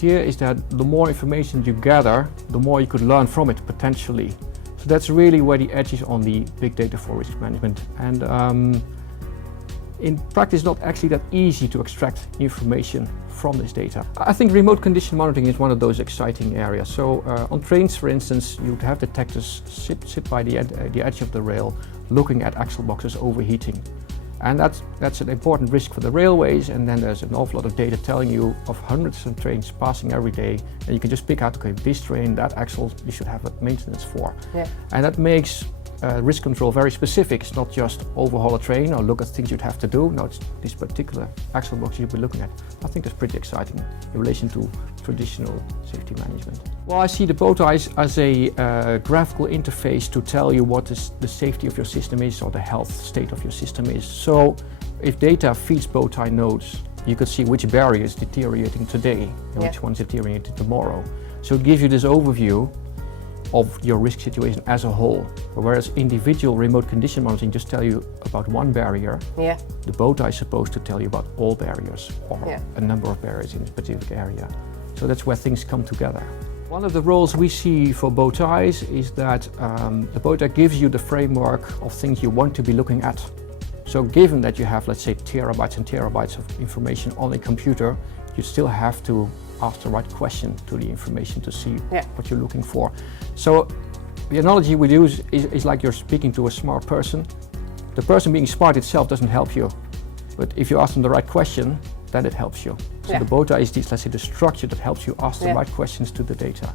idea is that the more information you gather, the more you could learn from it potentially. So that's really where the edge is on the big data for risk management. And in practice, not actually that easy to extract information from this data. I think remote condition monitoring is one of those exciting areas. So on trains, for instance, you'd have detectors sit by the edge of the rail, looking at axle boxes overheating. And that's an important risk for the railways, and then there's an awful lot of data telling you of hundreds of trains passing every day, and you can just pick out, okay, this train, that axle, you should have a maintenance for. Yeah. And that makes risk control very specific. It's not just overhaul a train or look at things you'd have to do. No, it's this particular axle box you'll be looking at. I think that's pretty exciting in relation to traditional safety management. Well, I see the bowties as a graphical interface to tell you what the safety of your system is or the health state of your system is. So if data feeds bowtie nodes, you could see which barrier is deteriorating today and which one's deteriorating tomorrow. So it gives you this overview of your risk situation as a whole. Whereas individual remote condition monitoring just tell you about one barrier, the bowtie is supposed to tell you about all barriers or a number of barriers in a specific area. So that's where things come together. One of the roles we see for bowties is that the bowtie gives you the framework of things you want to be looking at. So given that you have, let's say, terabytes and terabytes of information on a computer, you still have to ask the right question to the information to see what you're looking for. So the analogy we use is like you're speaking to a smart person. The person being smart itself doesn't help you, but if you ask them the right question, then it helps you. So the bowtie is this, let's say, the structure that helps you ask the right questions to the data.